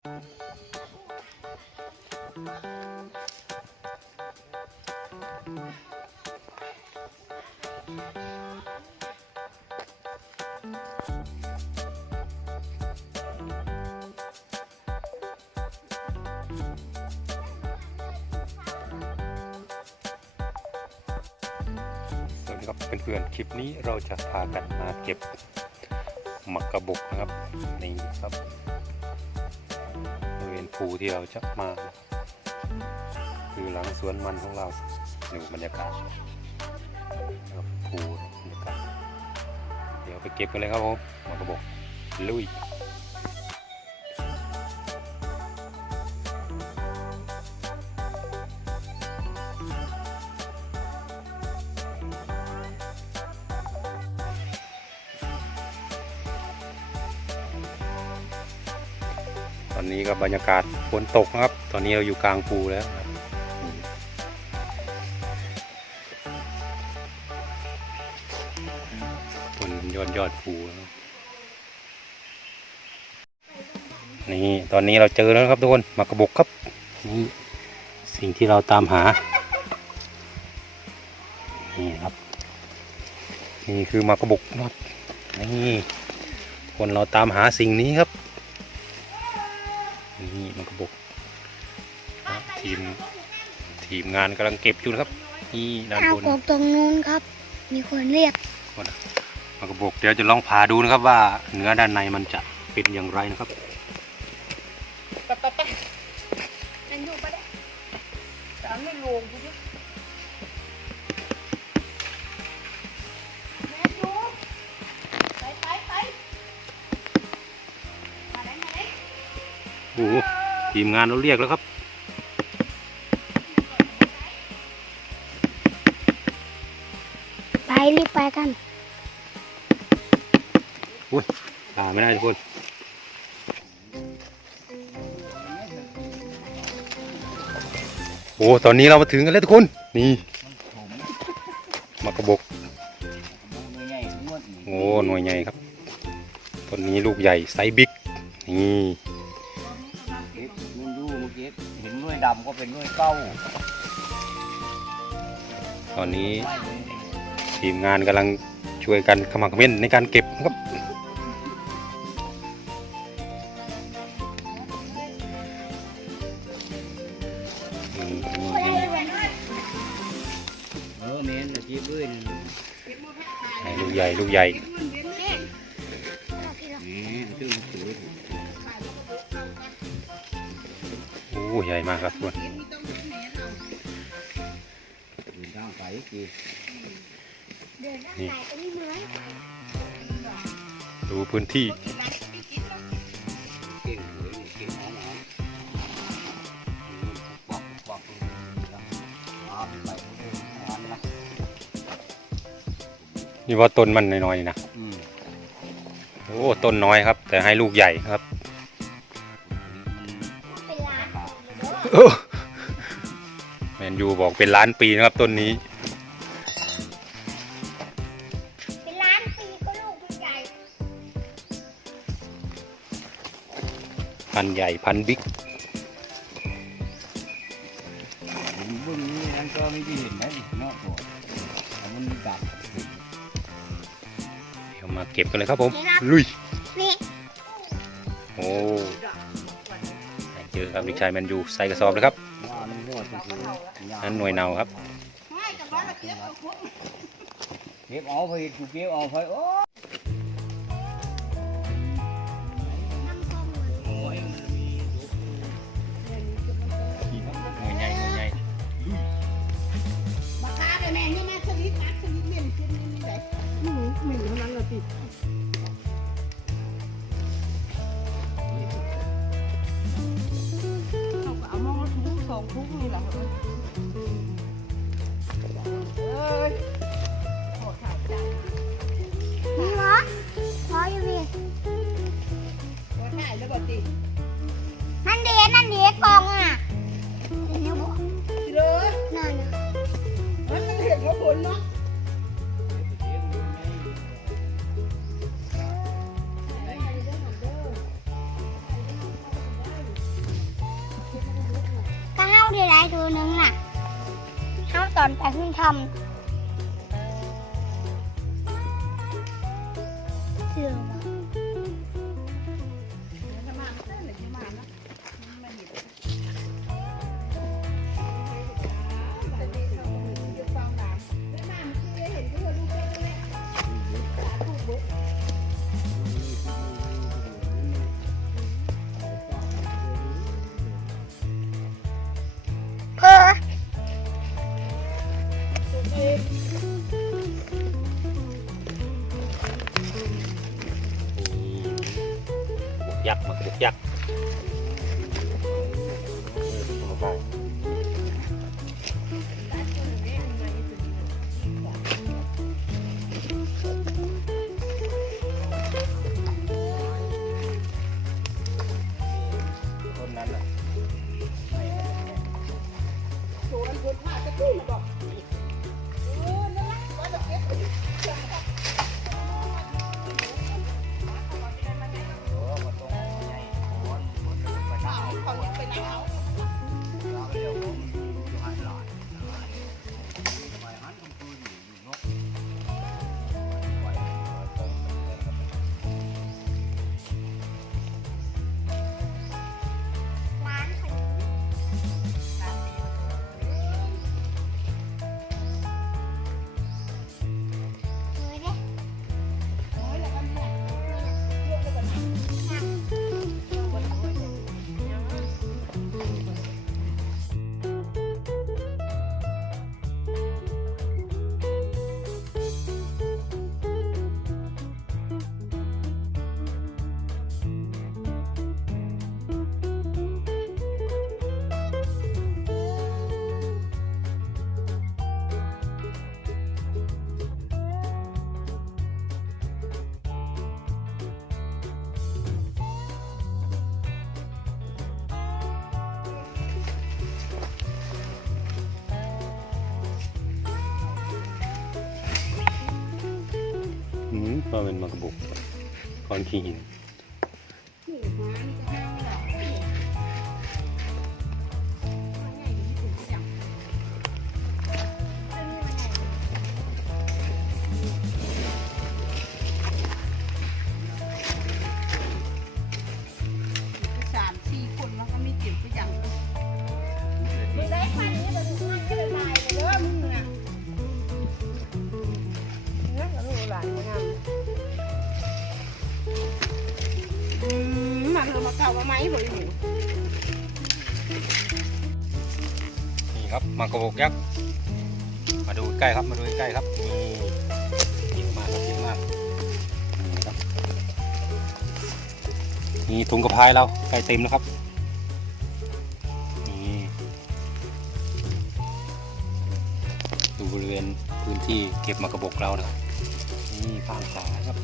สวัสดีครับเพื่อนๆคลิปนี้เราจะพากันมาเก็บหมักกระบกนะครับนี่ครับ ภูที่เราจะมา คือหลังสวนมันของเราอยู่บรรยากาศภูบรรยากาศ เดี๋ยวไปเก็บกันเลยครับผมหมอกระบอกลุย อนนี้ก็บรรยากาศฝนตกนะครับ ตอนนี้เราอยู่กลางภูแล้วนะครับนยอดยอดภูนี่ตอนนี้เราเจอแล้วครับทุกคนมากระบกครับนี่สิ่งที่เราตามหา นี่ครับ นี่คือมากกระบกนะครับนี่คนเราตามหาสิ่งนี้ครับ นี่มันกระบอกทีมทีมงานกำลังเก็บอยู่นะครับ นี่ด้านเอาบนกบตรงนู้นครับ มีคนเรียกมันกระบอกเดี๋ยวจะลองผ่าดูนะครับว่าเนื้อด้านในมันจะเป็นอย่างไรนะครับ หทีมงานเราเรียกแล้วครับ ไปรีบไปกันผ่าไม่ได้ทุกคนโอ้ตอนนี้เรามาถึงกันแล้วทุกคน นี่มากระบอกโอ้หน่วยใหญ่ครับต้นนี้ลูกใหญ่ไซส์บิ๊กนี่ ดำก็เป็นหน่วยเก้าตอนนี้ทีมงานกำลังช่วยกันขมักเขม้นในการเก็บนะครับนี่นี่นี่เออเมนตะกี้เบื้นลูกใหญ่ ลูกใหญ่นี่ตื้อถือโอ้ ใหญ่มากครับทุกคนยืนทางไปกี่เดินด้านไหนก็ไม่เหมือนดูพื้นที่เก่งเลยเก่งหอมหอมปักปักปักไปหอมนะนี่ว่าต้นมันน้อยๆนี่นะอืมโอ้ ต้นน้อยครับ แต่ให้ลูกใหญ่ครับ แมนยูบอกเป็นล้านปีนะครับต้นนี้ เป็นล้านปีก็ลูกมันใหญ่พันธุ์ใหญ่พันธุ์บิ๊กมันบึ้งนี่นั่นก็ไม่ได้เห็นนะเนาะตัวมันดับเดี๋ยวมาเก็บกันเลยครับผมนี่ครับลุย นี่ โอ้ เจอครับลูกชายแมนยูใส่กระสอบเลยครับนั่นหน่วยเนาครับเก็บเอาไปกูเก็บเอาไปโอ้ยหน่วยใหญ่หน่วยบักคาเลยแม่นี่แม่สลิดนักสลิดเล่นขึ้นนี่นี่ไหนหนูหมิ่นเท่านั้นละติ อนไปเพิ่งทำ ว่าเป็นมากรบุกก้อนขี้หิน มมันเรามาเก่ามาไหมบ่อยู่นี่ครับมากระบอกยักษ์มาดูใกล้ครับมาดูใกล้ครับนี่เยอะมากครับเยอะมากนี่ครับนี่ถุงกระพายเราใกล้เต็มแล้วครับนี่ดูบริเวณพื้นที่เก็บมากระบอกเรานะครับนี่ข้างซ้าครับ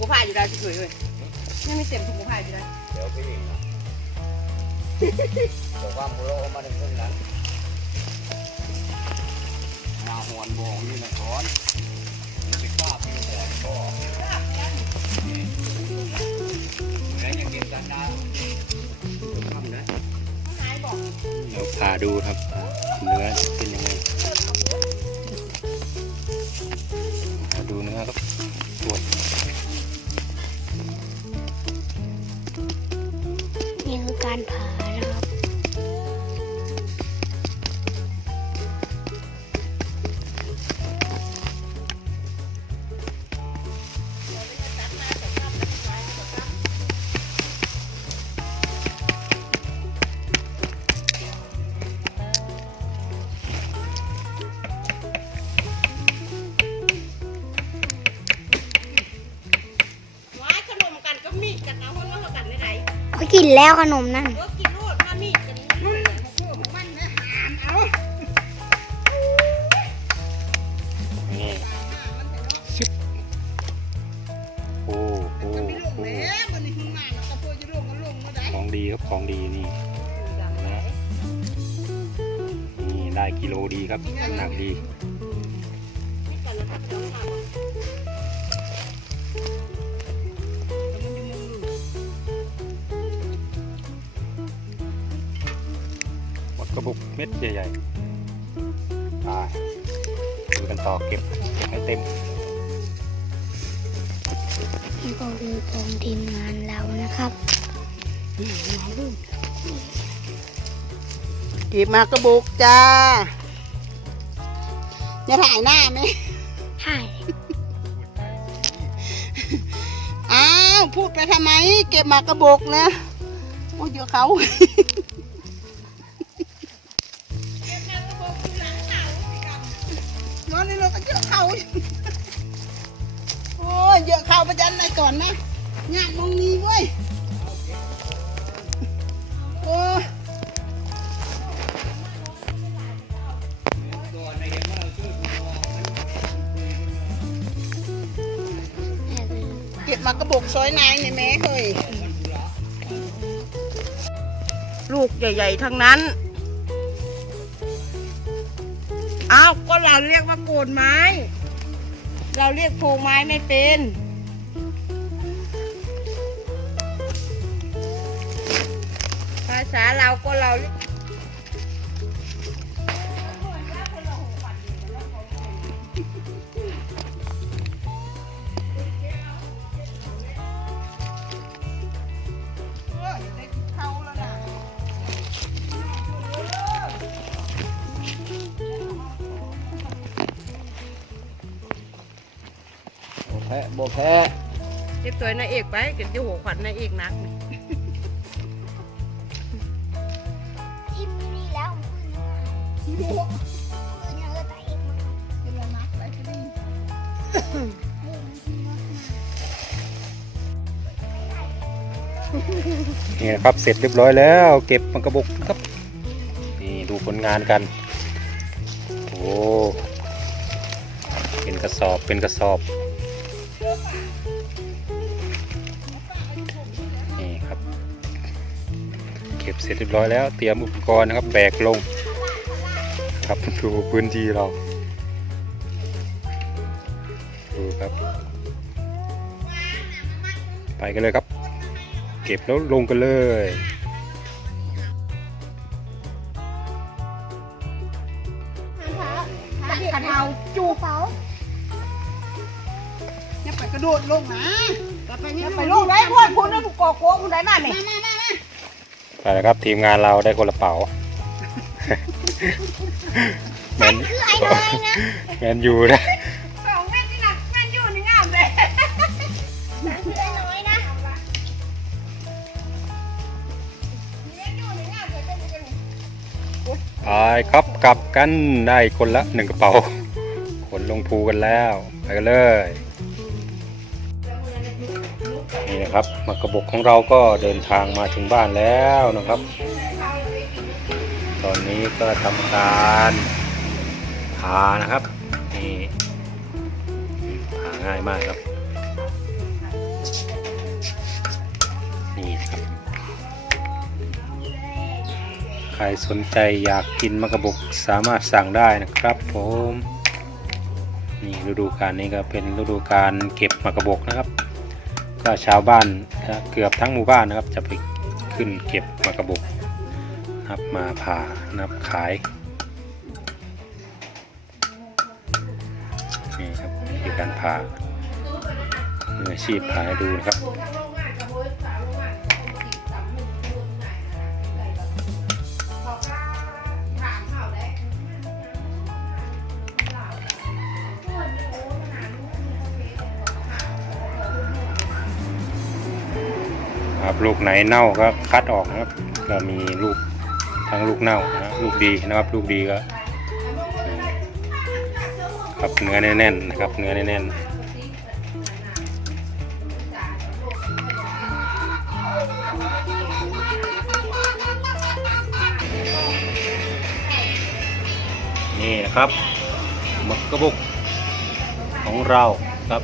กระพายอยู่ได้เฉยๆเลยยังไม่เต็มถุงกระพายอยู่ได้เดี๋ยวไปอีกนะเดี๋ยวความโปรมาถึงตรงนั้นมาหวนบองนี่นะก่อนมันจะกล้าไปแต่ก็แล้วยังเก็บกันได้ทำนะหายบอกเดี๋ยวพาดูครับเนื้อ ดจะลงก็ลงมาได้โหของดีครับของดีนี่นี่ได้กิโลดีครับน้ำหนักดี มดกระบุกเม็ดใหญ่ๆไปดูกันต่อเก็บเก็บให้เต็มนี่ก็คือของทีมงานเรานะครับเก็บมากระบุกจ้าจะถ่ายหน้าไหมใช่อ้าวพูดไปทำไม เก็บมากระบอกนะ โอ้ยเดี๋ยวเขาาโอ้ยเยอะเขาประจันเลยก่อนนะยากมองนี้เว้ยโอ้ยเก็บมากระบอกซอยนายนี่แม่เฮ้ยลูกใหญ่ ๆ ทั้งนั้น อ้าวก็เราเรียกว่าโกนไม้ เราเรียกโพงไม้ไม่เป็นภาษาเราก็เรา บแพ้โบแพ้เก็บตัวนายเอกไปเก็บที่หัวขวัญนายเอกนักนี่ทีมนี้แล้วปืนยังเออตายอีกมั้งเป็นไรนะไปที่นี่นี่นะครับเสร็จเรียบร้อยแล้ว เก็บมันกระบุกครับนี่ดูผลงานกัน โอ้เป็นกระสอบเป็นกระสอบ ก็บเสร็จเรียบร้อยแล้ว เตรียมอุปกรณ์นะครับแบกลงครับดูพื้นที่เราดูครับ ไปกันเลยครับ เก็บแล้วลงกันเลยขันเอาจูเป๋าอย่าไปกระโดดลงนะอย่าไปลงได้พวกคุณนะถูกกอโค้งคุณได้มาเนี่ย ไปแล้วครับทีมงานเราได้คนละเป๋าแมนคือไอ้น้อยนะแมนยูนะสองแม่นี่นะแม่อยู่ในงามเลยนั่นคือไอ้น้อยนะไปครับกลับกันได้คนละหนึ่งกระเป๋าขนลงภูกันแล้ว ไปกันเลย นี่นะครับมากระบกของเราก็เดินทางมาถึงบ้านแล้วนะครับ ตอนนี้ก็ทำการผ่านะครับนี่ผ่าง่ายมากครับนี่ครับใครสนใจอยากกินมะกระบกสามารถสั่งได้นะครับผมนี่ฤดูกาลนี้ก็เป็นฤดูกาลเก็บมะกระบกนะครับ ก็ชาวบ้านเกือบทั้งหมู่บ้านนะครับ จะไปขึ้นเก็บมะกระบกนะครับมาผ่านะครับขายนี่ครับคือการผ่ามืออาชีพผ่าให้ดูนะครับ ครับลูกไหนเน่าก็คัดออกนะครับ ก็มีลูกทั้งลูกเน่านะลูกดีนะครับ ลูกดีก็ครับเนื้อแน่นๆนะครับ เนื้อแน่นๆนี่นะครับหมึกกระบุกของเราครับ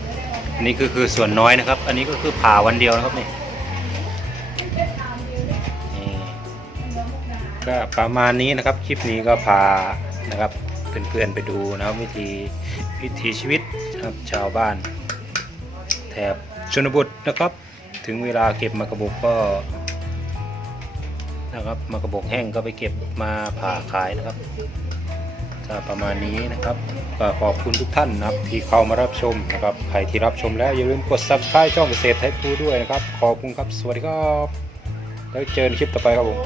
นี่คือคือส่วนน้อยนะครับ อันนี้ก็คือผ่าวันเดียวนะครับนี่ ก็ประมาณนี้นะครับคลิปนี้ก็พานะครับเพื่อนๆไปดูนะครับวิธีวิถีชีวิตเอ่ครับชาวบ้าน แถบชนบทนะครับ ถึงเวลาเก็บมากระบอกก็นะครับมากระบอกแห้งก็ไปเก็บมาผ่าขายนะครับก็ประมาณนี้นะครับก็ขอบคุณทุกท่านนะครับที่เข้ามารับชมนะครับใครที่รับชมแล้วอย่าลืมกด subscribe ช่องเกษตรไทยพูด้วยนะครับ ขอบคุณครับสวัสดีครับ แล้วเจอในคลิปต่อไปครับผม